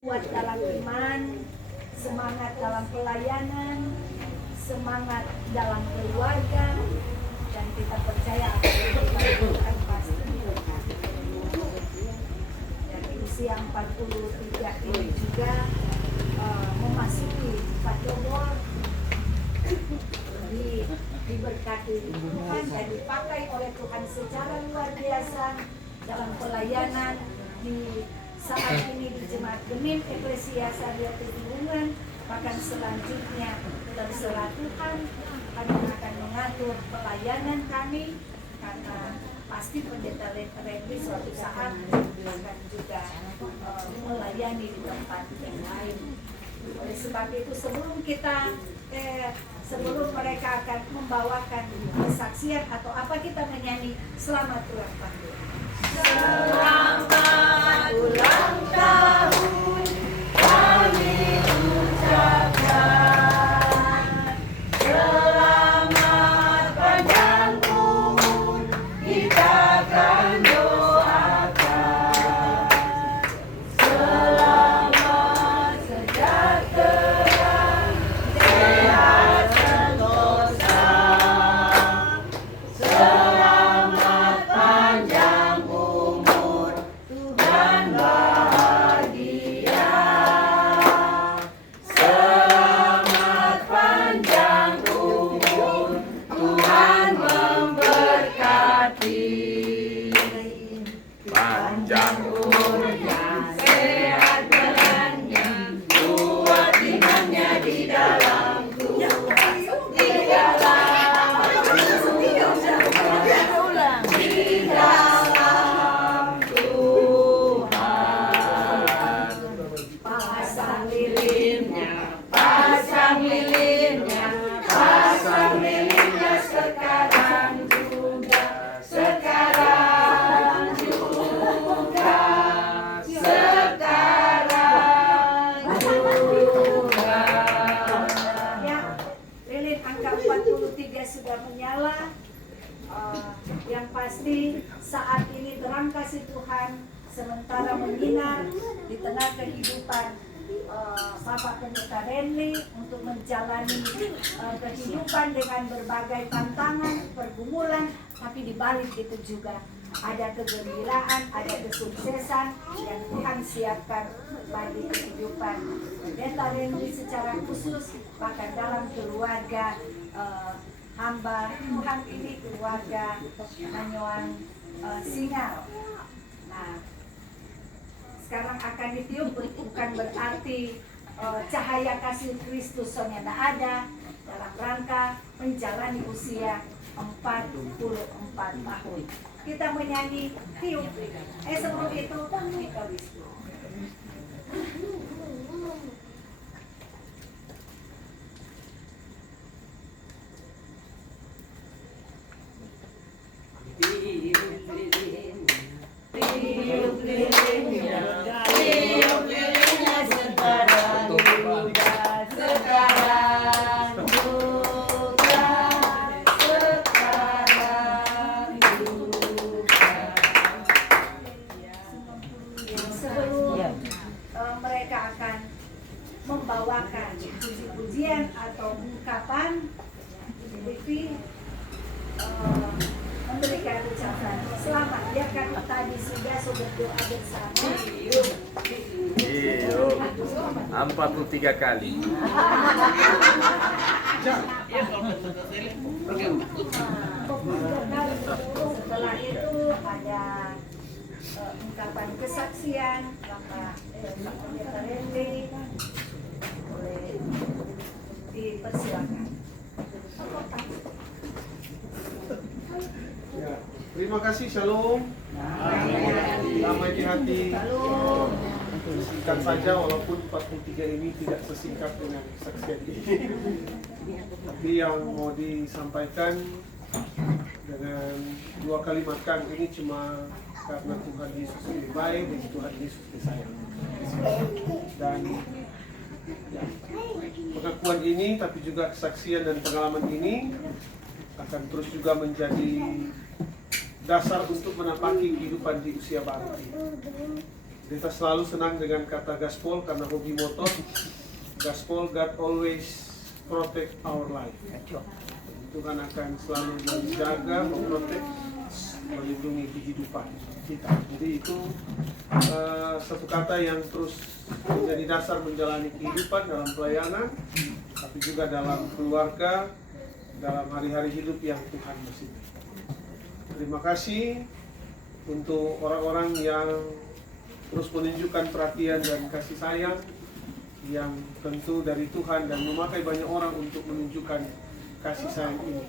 kuat dalam iman, semangat dalam pelayanan, semangat dalam keluarga, dan kita percaya akan pasti diberkati. Dari usia 43 ini juga memasuki Pak Jogor diberkati Tuhan dan dipakai oleh Tuhan secara luar biasa dalam pelayanan di saat ini di Jemaat Gemim Eklesia Sadia Pegunungan. Bahkan selanjutnya terserah Tuhan akan mengatur pelayanan kami, karena pasti pendeta Randy suatu saat akan juga melayani di tempat yang lain. Oleh sebab itu sebelum mereka akan membawakan kesaksian atau apa, kita menyanyi selamat ulang tahun. Selamat ulang tahun kami ucapkan, selamat panjang umur kita akan doakan, selamat sejahtera, sehat sentosa, selamat panjang umur Tuhan bahagia, selamat panjang umur Tuhan memberkati, panjang umurnya, sehat badannya, kuat imannya di dalam Tuhan, di dalam Tuhan. Pasang lilinnya, pasang lilinnya, pasang lilinnya sekarang juga, sekarang juga, sekarang juga. Ya, lilin angka 43 sudah menyala. Yang pasti saat ini terang kasih Tuhan sementara menyinar di tengah kehidupan Bapak Pendeta Renly untuk menjalani kehidupan dengan berbagai tantangan, pergumulan, tapi di balik itu juga ada kegembiraan, ada kesuksesan yang Tuhan siapkan bagi kehidupan Pendeta Renly secara khusus, bahkan dalam keluarga hamba Tuhan ini, keluarga Nanyoan Singal. Nah, sekarang akan ditiup, bukan berarti cahaya kasih Kristus ternyata ada dalam rangka menjalani usia 44 tahun. Kita menyanyi tiup. Sebelum itu kita wisuda. Mereka akan membawakan puji-pujian atau ungkapan, Vivi memberikan ucapan selamat. Biarkan tadi sudah berdoa bersama. 43 kali. Setelah itu ada ungkapan kesaksian Bapak Pendeta Renly. Boleh dipersilakan. Ya, terima kasih, shalom. Damai di hati. Singkat saja, walaupun 43 ini tidak sesingkat dengan kesaksian ini. Tapi yang mau disampaikan dengan dua kalimat kan, ini cuma karena Tuhan Yesus lebih baik dan Tuhan Yesus lebih sayang. Dan ya, pengakuan ini, tapi juga kesaksian dan pengalaman ini akan terus juga menjadi dasar untuk menapaki kehidupan di usia baru. Kita selalu senang dengan kata gaspol karena hobi motor. Gaspol, God always protect our life. Tuhan akan selalu menjaga, memprotek, melindungi kehidupan kita. Jadi itu satu kata yang terus menjadi dasar menjalani kehidupan dalam pelayanan, tapi juga dalam keluarga, dalam hari-hari hidup yang Tuhan kasih. Terima kasih untuk orang-orang yang terus menunjukkan perhatian dan kasih sayang yang tentu dari Tuhan dan memakai banyak orang untuk menunjukkan kasih sayang ini.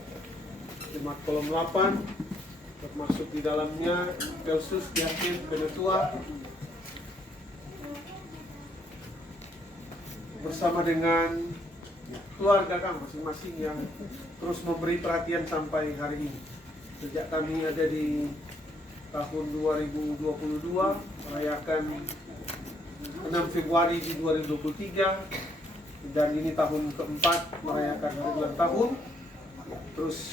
Jemaat Kolom 8 termasuk di dalamnya Pelsus, Yakin, Penetua bersama dengan keluarga kami masing-masing yang terus memberi perhatian sampai hari ini. Sejak kami ada di tahun 2022 merayakan 6 Februari di 2023 dan ini tahun keempat merayakan hari ulang tahun, terus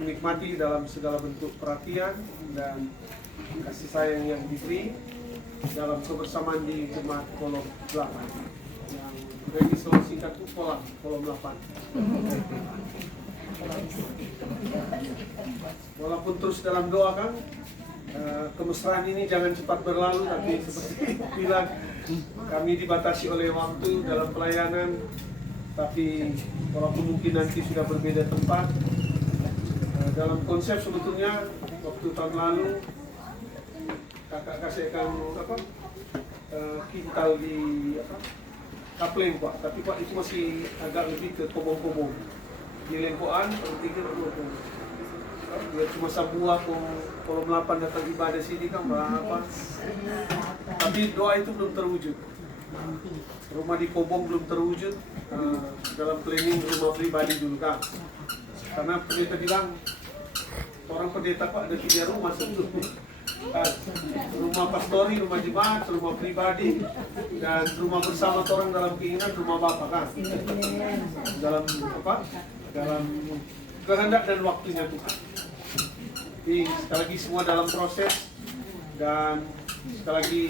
menikmati dalam segala bentuk perhatian dan kasih sayang yang diberi dalam kebersamaan di Jemaat Kolom 8 yang bagi selalu singkat itu Kolom 8. Walaupun terus dalam doa kan, kemesraan ini jangan cepat berlalu, tapi seperti bilang kami dibatasi oleh waktu dalam pelayanan, tapi walaupun mungkin nanti sudah berbeda tempat, dalam konsep sebetulnya waktu tahun lalu kakak kasihkan kintal di Kapleng Pak, tapi Pak itu masih agak lebih ke kobong-kobong di Lempoan, berpikir dia cuma sebuah Kolom 8 datang ibadah sini kan berapa, tapi doa itu belum terwujud. Rumah di Kobong belum terwujud, dalam planning rumah pribadi dulu kan, karena pendeta bilang orang pendeta Pak ada 3 rumah sebetulnya, rumah pastori, rumah jemaat, rumah pribadi, dan rumah bersama orang dalam keinginan rumah Bapak kan, dalam dalam kehendak dan waktunya Tuhan. Jadi sekali lagi semua dalam proses, dan sekali lagi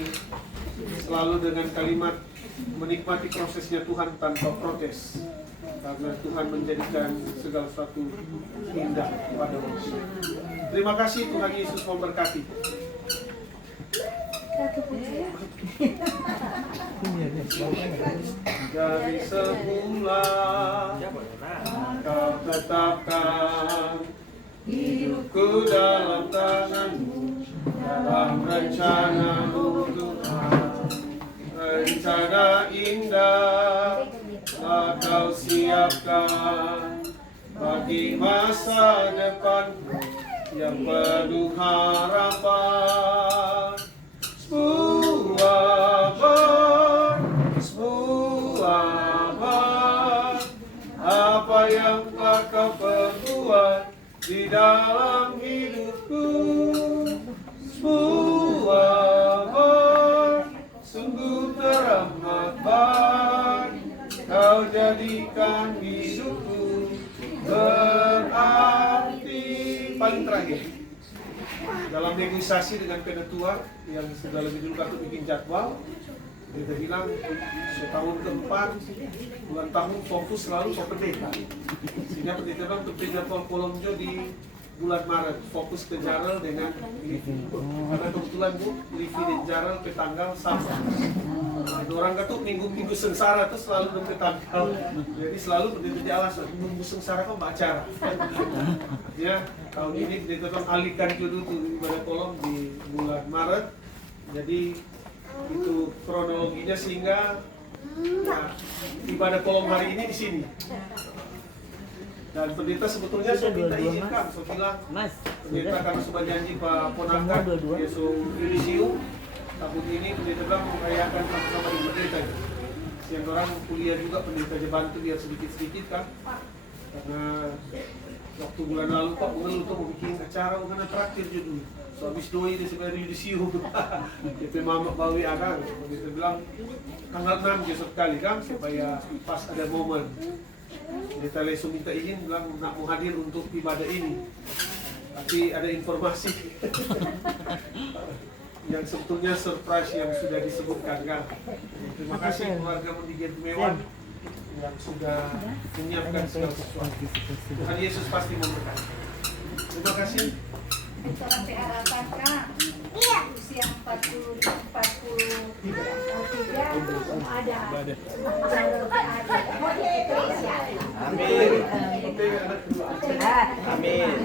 selalu dengan kalimat menikmati prosesnya Tuhan tanpa protes, karena Tuhan menjadikan segala sesuatu indah pada waktunya. Terima kasih, Tuhan Yesus memberkati. Dari semula Kau tetapkan hidupku dalam tangan-Mu, dalam rencana-Mu Tuhan. Rencana indah telah Kau siapkan bagi masa depan yang penuh harapan. Apa yang telah Kau perbuat di dalam hidupku, sungguh teramat baik. Kau jadikan hidupku berarti. Paling terakhir, dalam negosiasi dengan penetua yang sudah lebih dulu Katu bikin jadwal, kita bilang setahun keempat, bulan tahun fokus selalu ke pendeta. Sehingga pendeta bilang untuk jadwal Kolomjo di bulan Maret, fokus ke Jarel dengan Livi. Karena kebetulan Bu, Livi dan Jarel ke tanggal sama. Orang Katu minggu-minggu sengsara itu selalu ke tanggal. Jadi selalu pendeta di alasan, minggu sengsara kok baca. Ya, tahun ini pendeta bilang alihkan dulu ibadah Kolom di bulan Maret. Jadi itu kronologinya sehingga ibadah Kolom hari ini di sini. Dan pendeta sebetulnya saya minta izinkan, saya bilang pendeta karena sudah janji Pak Ponakan Yesus Yudisium, tahun ini pendeta bilang merayakan sama-sama dengan pendeta. Yang orang kuliah juga pendeta aja bantu biar sedikit-sedikit kan, karena waktu bulan lalu Pak mengeluh tuh mau bikin acara mana terakhir judul. So habis doi di sebenarnya Yudisium, DP Mama Bawi akan, pendeta bilang tanggal 6 besok kali kan supaya pas ada momen. Pendeta langsung minta izin bilang nak menghadir untuk ibadah ini, tapi ada informasi yang sebetulnya surprise yang sudah disebutkan kan. Terima kasih keluarga Mendigian Tumewan yang sudah menyiapkan segala sesuatu. Tuhan Yesus pasti memberkati. Terima kasih. Restaurasi Harapan Kak. Usia 43 ada. Amin. Amin.